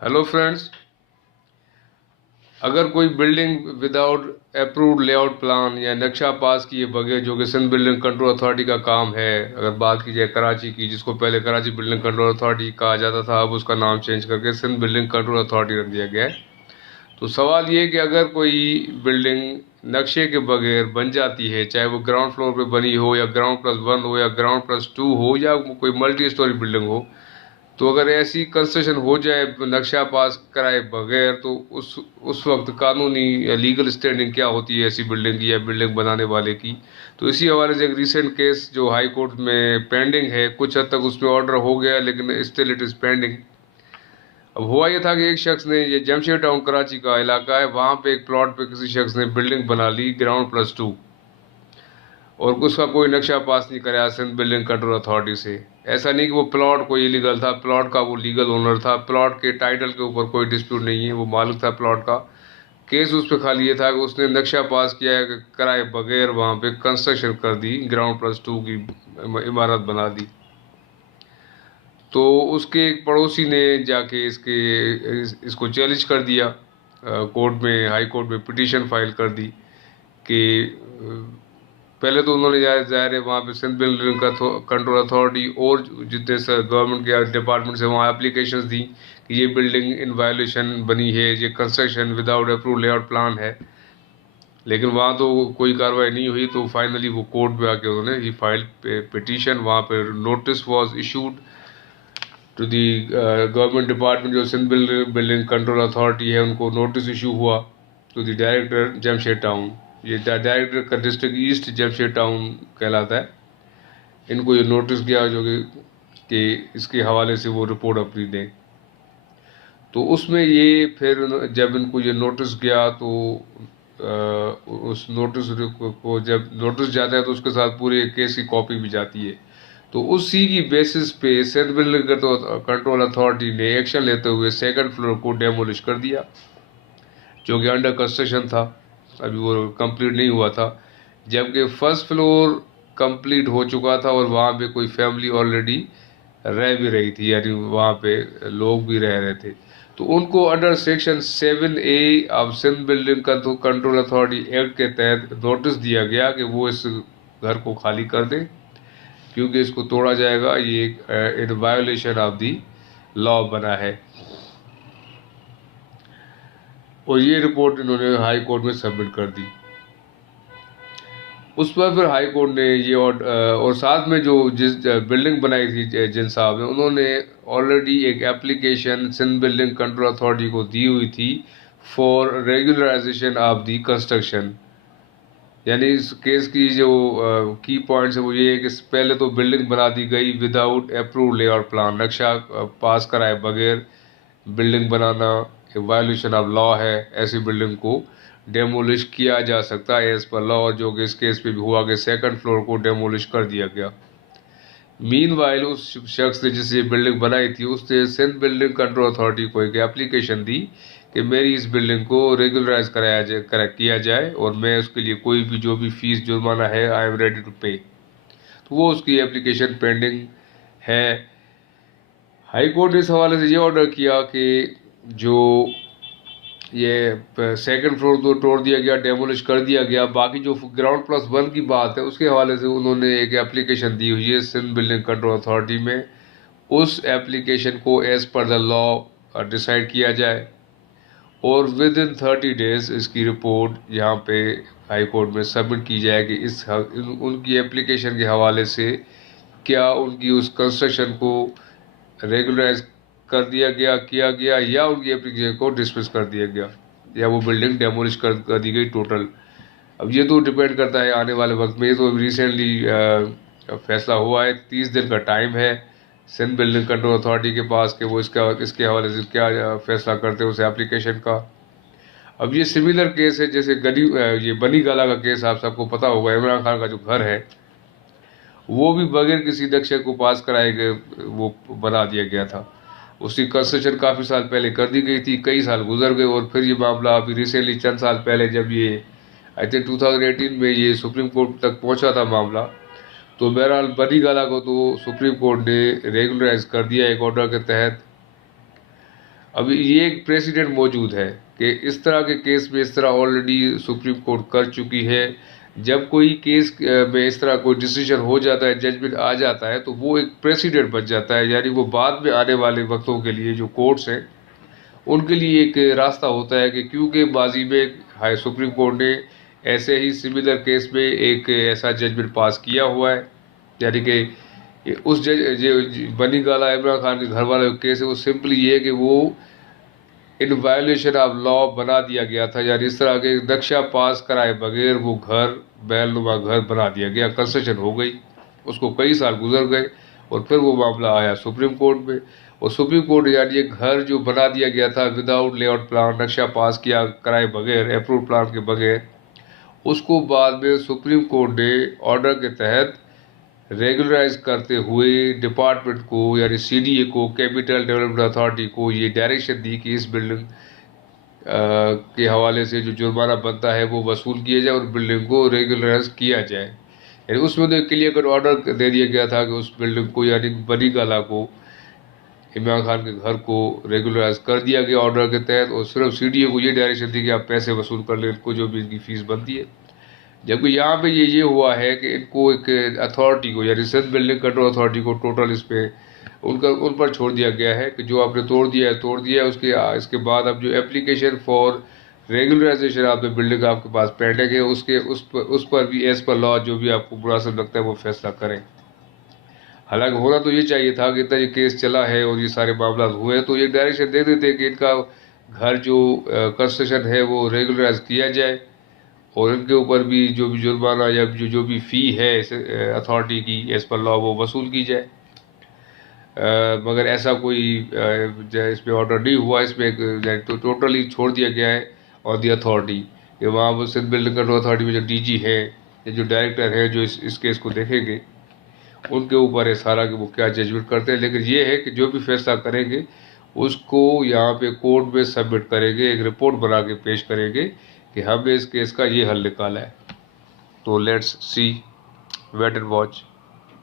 Hello friends, अगर कोई building without approved layout plan या नक्शा पास किए बगैर, जो कि सिंध बिल्डिंग कंट्रोल अथॉरिटी का काम है, अगर बात की जाए कराची की, जिसको पहले कराची बिल्डिंग कंट्रोल अथॉरिटी कहा जाता था, अब उसका नाम चेंज करके सिंध बिल्डिंग कंट्रोल अथॉरिटी रख दिया गया है। तो सवाल ये है कि अगर कोई बिल्डिंग नक्शे के बगैर बन जाती है, चाहे वो ग्राउंड फ्लोर पे बनी हो या ग्राउंड+1 हो या ग्राउंड+2 हो या कोई मल्टी स्टोरी बिल्डिंग हो, तो अगर ऐसी कंस्ट्रक्शन हो जाए नक्शा पास कराए बगैर, तो उस वक्त कानूनी या लीगल स्टैंडिंग क्या होती है ऐसी बिल्डिंग की या बिल्डिंग बनाने वाले की। तो इसी हवाले से एक रीसेंट केस जो हाई कोर्ट में पेंडिंग है, कुछ हद तक उसमें ऑर्डर हो गया लेकिन स्टिल इट इज़ पेंडिंग। अब हुआ ये था कि एक शख्स ने, ये जमशेद टाउन कराची का इलाका है, वहाँ पे एक प्लॉट पे किसी शख्स ने बिल्डिंग बना ली ग्राउंड+2, और उसका कोई नक्शा पास नहीं कराया सिंध बिल्डिंग कंट्रोल अथॉरिटी से। ऐसा नहीं कि वो प्लॉट कोई इलीगल था, प्लॉट का वो लीगल ओनर था, प्लॉट के टाइटल के ऊपर कोई डिस्प्यूट नहीं है, वो मालिक था प्लॉट का। केस उस पर खाली ये था कि उसने नक्शा पास किया है, कराए बगैर वहाँ पे कंस्ट्रक्शन कर दी, ग्राउंड+2 की इमारत बना दी। तो उसके एक पड़ोसी ने जाके इसको चैलेंज कर दिया कोर्ट में, हाई कोर्ट में पिटीशन फाइल कर दी कि पहले तो उन्होंने ज़ाहिर है वहाँ पे सिंध बिल्डिंग कंट्रोल अथॉरिटी और जितने गवर्नमेंट के डिपार्टमेंट से वहाँ एप्लीकेशंस दी कि ये बिल्डिंग इन वायलेशन बनी है, ये construction without approve layout plan है, लेकिन वहाँ तो कोई कार्रवाई नहीं हुई। तो फाइनली वो कोर्ट में आके उन्होंने ही फाइल पिटीशन, वहाँ पर notice was issued to the government department, जो सिंध बिल्डिंग कंट्रोल अथॉरिटी है, उनको नोटिस इशू हुआ to the director Jamshed town. ये डायरेक्टर का डिस्ट्रिक्ट ईस्ट जमशेद टाउन कहलाता है। इनको ये नोटिस गया जो कि इसके हवाले से वो रिपोर्ट अपनी दें। तो उसमें ये फिर जब इनको ये नोटिस गया तो उस नोटिस को जब नोटिस जाता है तो उसके साथ पूरे केस की कॉपी भी जाती है। तो उसी की बेसिस पे सिंध बिल्डिंग कंट्रोल अथॉरिटी ने एक्शन लेते हुए सेकंड फ्लोर को डेमोलिश कर दिया, जो कि अंडर कंस्ट्रक्शन था, अभी वो कंप्लीट नहीं हुआ था, जबकि फर्स्ट फ्लोर कंप्लीट हो चुका था और वहाँ पे कोई फैमिली ऑलरेडी रह भी रही थी, यानी वहाँ पे लोग भी रह रहे थे। तो उनको under section 7A of Sindh building control authority act के तहत नोटिस दिया गया कि वो इस घर को खाली कर दें, क्योंकि इसको तोड़ा जाएगा, ये इन वायोलेशन ऑफ दी लॉ बना है। और ये रिपोर्ट इन्होंने हाई कोर्ट में सबमिट कर दी। उस पर फिर हाई कोर्ट ने ये और साथ में जो जिस बिल्डिंग बनाई थी जिन साहब ने, उन्होंने ऑलरेडी एक application Sindh building control authority को दी हुई थी for regularization of the construction. यानी इस केस की जो की पॉइंट्स है वो ये है कि पहले तो बिल्डिंग बना दी गई विदाउट अप्रूव लेआउट प्लान, नक्शा पास कराए बगैर building banana violation of law है। ऐसी बिल्डिंग को डेमोलिश किया जा सकता है एज पर लॉ, जो कि इस केस पे भी हुआ कि सेकंड फ्लोर को डेमोलिश कर दिया गया। मीनवाइल उस शख्स ने जिससे बिल्डिंग बनाई थी, उसने सिंध बिल्डिंग कंट्रोल अथॉरिटी को एक एप्लीकेशन दी कि मेरी इस बिल्डिंग को रेगुलराइज किया जाए और मैं उसके लिए कोई भी जो भी फीस जुर्माना है आई एम रेडी टू पे। तो वो उसकी एप्लीकेशन पेंडिंग है। हाई कोर्ट ने इस हवाले से ये ऑर्डर किया कि जो ये सेकंड फ्लोर तो तोड़ दिया गया, डेमोलिश कर दिया गया, बाकी जो ग्राउंड+1 की बात है उसके हवाले से उन्होंने एक एप्लीकेशन दी हुई है सिंध बिल्डिंग कंट्रोल अथॉरिटी में। उस एप्लीकेशन को as per the law decide किया जाए और विद इन 30 डेज इसकी रिपोर्ट यहाँ पे हाई कोर्ट में सबमिट की जाए कि उनकी एप्लीकेशन के हवाले से क्या उनकी उस कंस्ट्रक्शन को रेगुलराइज कर दिया गया, किया गया, या उनकी एप्लीकेशन को डिसमिस कर दिया गया, या वो बिल्डिंग डेमोलिश कर दी गई टोटल। अब ये तो डिपेंड करता है आने वाले वक्त में। ये तो रिसेंटली फैसला हुआ है, 30 दिन का टाइम है सिंध बिल्डिंग कंट्रोल अथॉरिटी के पास कि वो इसके हवाले से क्या फैसला करते हैं उस एप्लीकेशन का। अब ये सिमिलर केस है जैसे ये बनी गाला का केस, आप सबको पता होगा, इमरान खान का जो घर है वो भी बगैर किसी नक्शे को पास कराए गए वो बना दिया गया था। उसकी कंस्ट्रक्शन काफ़ी साल पहले कर दी गई थी, कई साल गुजर गए और फिर ये मामला अभी रिसेंटली चंद साल पहले जब ये आई थिंक 2018 में ये सुप्रीम कोर्ट तक पहुंचा था मामला, तो बहरहाल बनी गाला को तो सुप्रीम कोर्ट ने रेगुलराइज कर दिया एक ऑर्डर के तहत। اب یہ ایک پریسیڈنٹ موجود ہے کہ اس طرح کے کیس میں اس طرح آلریڈی سپریم کورٹ کر چکی ہے. جب کوئی کیس میں اس طرح کوئی ڈیسیجن ہو جاتا ہے، ججمنٹ آ جاتا ہے، تو وہ ایک پریسیڈنٹ بن جاتا ہے، یعنی وہ بعد میں آنے والے وقتوں کے لیے جو کورٹس ہیں ان کے لیے ایک راستہ ہوتا ہے. کہ کیونکہ ماضی میں ہائی سپریم کورٹ نے ایسے ہی سملر کیس میں ایک ایسا ججمنٹ پاس کیا ہوا ہے، یعنی کہ اس جو بنی گالا عمران خان کے گھر والے کیس ہے، وہ سمپلی یہ ہے کہ وہ ان وائلیشن آف لا بنا دیا گیا تھا، یعنی اس طرح کے نقشہ پاس کرائے بغیر وہ گھر بیل نما گھر بنا دیا گیا، کنسٹرکشن ہو گئی، اس کو کئی سال گزر گئے اور پھر وہ معاملہ آیا سپریم کورٹ میں. اور سپریم کورٹ یعنی یہ گھر جو بنا دیا گیا تھا وداؤٹ لے آؤٹ پلان، نقشہ پاس کیا کرائے بغیر، اپروڈ پلان کے بغیر، اس کو بعد میں سپریم کورٹ نے آرڈر کے تحت ریگولرائز کرتے ہوئے ڈپارٹمنٹ کو یعنی سی ڈی اے کو، کیپٹل ڈیولپمنٹ اتھارٹی کو یہ ڈائریکشن دی کہ اس بلڈنگ کے حوالے سے جو جرمانہ بنتا ہے وہ وصول کیا جائے اور بلڈنگ کو ریگولرائز کیا جائے. یعنی اس میں تو کلیئر کٹ آرڈر دے دیا گیا تھا کہ اس بلڈنگ کو یعنی بنی گالا کو، عمران خان کے گھر کو ریگولرائز کر دیا گیا آرڈر کے تحت، اور صرف سی ڈی اے کو یہ ڈائریکشن دی کہ آپ پیسے وصول کر لیں ان کو جو بھی ان کی فیس بنتی ہے. جبکہ یہاں پہ یہ ہوا ہے کہ ان کو ایک اتھارٹی کو یعنی سندھ بلڈنگ کنٹرول اتھارٹی کو ٹوٹل اس پہ ان پر چھوڑ دیا گیا ہے کہ جو آپ نے توڑ دیا ہے اس کے بعد اب جو application for regularisation of the building آپ کے پاس پینڈنگ ہے، اس پر بھی ایز پر لا جو بھی آپ کو مناسب لگتا ہے وہ فیصلہ کریں. حالانکہ ہونا تو یہ چاہیے تھا کہ اتنا یہ کیس چلا ہے اور یہ سارے معاملات ہوئے ہیں تو یہ ڈائریکشن دے دیتے کہ ان کا گھر جو کنسٹرکشن ہے وہ ریگولرائز کیا جائے اور ان کے اوپر بھی جو بھی جرمانہ یا جو بھی فی ہے اتھارٹی کی ایز پر لا وہ وصول کی جائے. مگر ایسا کوئی اس میں آرڈر نہیں ہوا. اس میں ٹوٹلی چھوڑ دیا گیا ہے آن دی اتھارٹی کہ وہاں وہ سندھ بلڈنگ کنٹرول اتھارٹی میں جو ڈی جی ہے یا جو ڈائریکٹر ہے جو اس کیس کو دیکھیں گے ان کے اوپر ہے سارا کہ وہ کیا ججمنٹ کرتے ہیں. لیکن یہ ہے کہ جو بھی فیصلہ کریں گے اس کو یہاں پہ کورٹ میں سبمٹ کریں گے، ایک رپورٹ بنا کے پیش کریں گے کہ ہم نے اس کیس کا یہ حل نکالا ہے. تو let's see, wait and watch.